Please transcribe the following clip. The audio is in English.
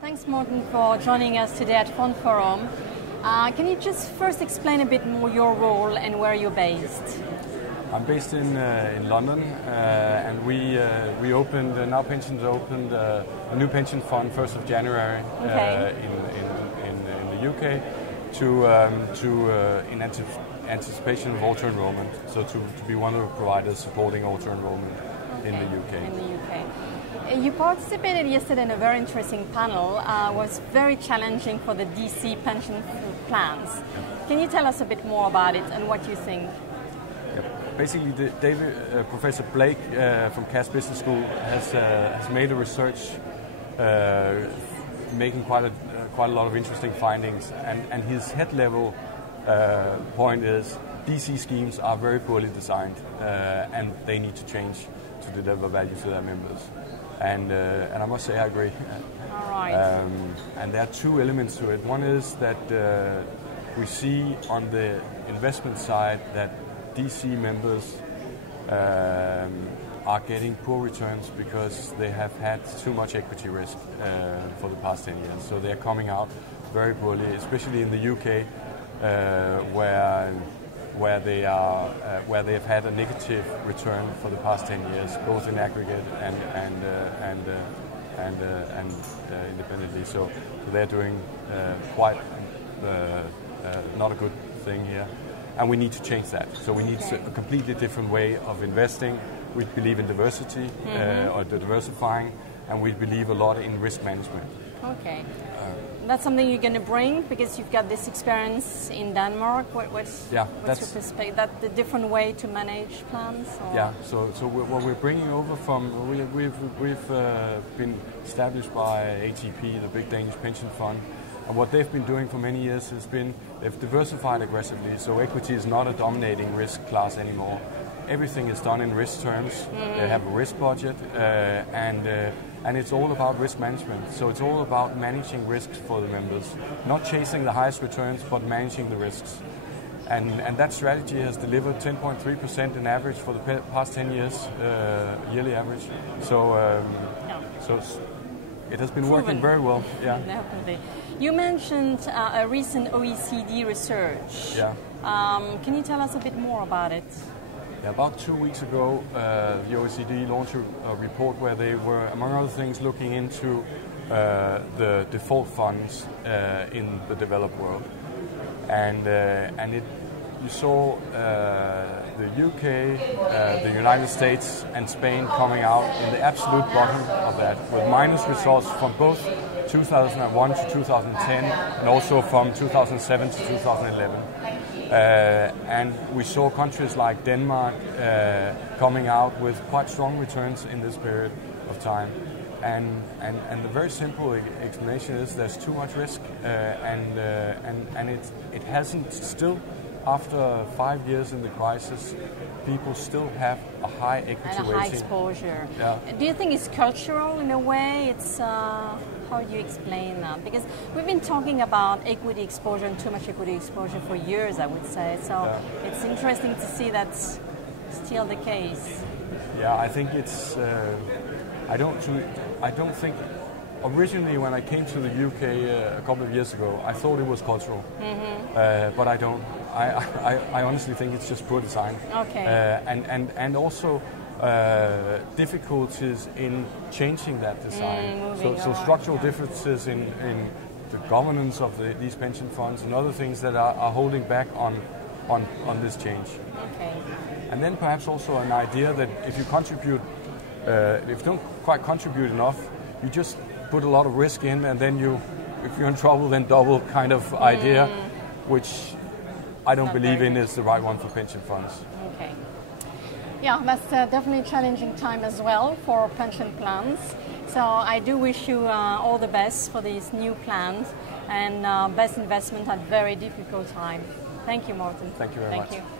Thanks, Morten, for joining us today at FundForum. Can you just first explain a bit more your role and where you're based? I'm based in London, and we opened now Pensions opened a new pension fund 1st of January in the UK in anticipation of auto enrollment. So to be one of the providers supporting auto enrollment in the UK. In the UK. You participated yesterday in a very interesting panel. It was very challenging for the DC pension plans. Can you tell us a bit more about it and what you think? Basically, Professor Blake from Cass Business School has made a research making quite a lot of interesting findings, and his head level point is DC schemes are very poorly designed, and they need to change to deliver value to their members. And I must say I agree. All right. And there are two elements to it. One is that we see on the investment side that DC members are getting poor returns because they have had too much equity risk for the past 10 years. So they're coming out very poorly, especially in the UK, where they have had a negative return for the past 10 years, both in aggregate and independently. So they're doing quite not a good thing here. And we need to change that. So we need a completely different way of investing. We believe in diversity or diversifying, and we believe a lot in risk management. Okay. That's something you're going to bring because you've got this experience in Denmark. What's your perspective? That the different way to manage plans? Or? Yeah. So what we're bringing over from we've been established by ATP, the big Danish pension fund. And what they've been doing for many years has been they've diversified aggressively. So equity is not a dominating risk class anymore. Everything is done in risk terms. They have a risk budget, and it's all about risk management. So it's all about managing risks for the members, not chasing the highest returns, but managing the risks. And that strategy has delivered 10.3% in average for the past 10 years, yearly average. So it has been working very well. Yeah. Definitely. You mentioned a recent OECD research. Yeah. Can you tell us a bit more about it? Yeah, about 2 weeks ago, the OECD launched a report where they were, among other things, looking into the default funds in the developed world, and you saw the UK, the United States, and Spain coming out in the absolute bottom of that, with minus results from both 2001 to 2010, and also from 2007 to 2011. And we saw countries like Denmark coming out with quite strong returns in this period of time. And the very simple explanation is there's too much risk, and it hasn't still. After 5 years in the crisis, people still have a high equity and a high exposure. Yeah. Do you think it's cultural in a way? It's how do you explain that? Because we've been talking about equity exposure and too much equity exposure for years, I would say. So it's interesting to see that's still the case. Yeah, I think it's. I don't think. Originally, when I came to the UK a couple of years ago, I thought it was cultural, but I don't. I honestly think it's just poor design. Okay. And also difficulties in changing that design. So structural differences in the governance of these pension funds and other things that are holding back on this change. Okay. And then perhaps also an idea that if you contribute, if you don't quite contribute enough, you just put a lot of risk in, and then if you're in trouble, then double kind of idea, which I don't believe in is the right one for pension funds. Okay. Yeah, that's definitely a challenging time as well for pension plans. So I do wish you all the best for these new plans and best investment at very difficult time. Thank you, Morten. Thank you very much. Thank you.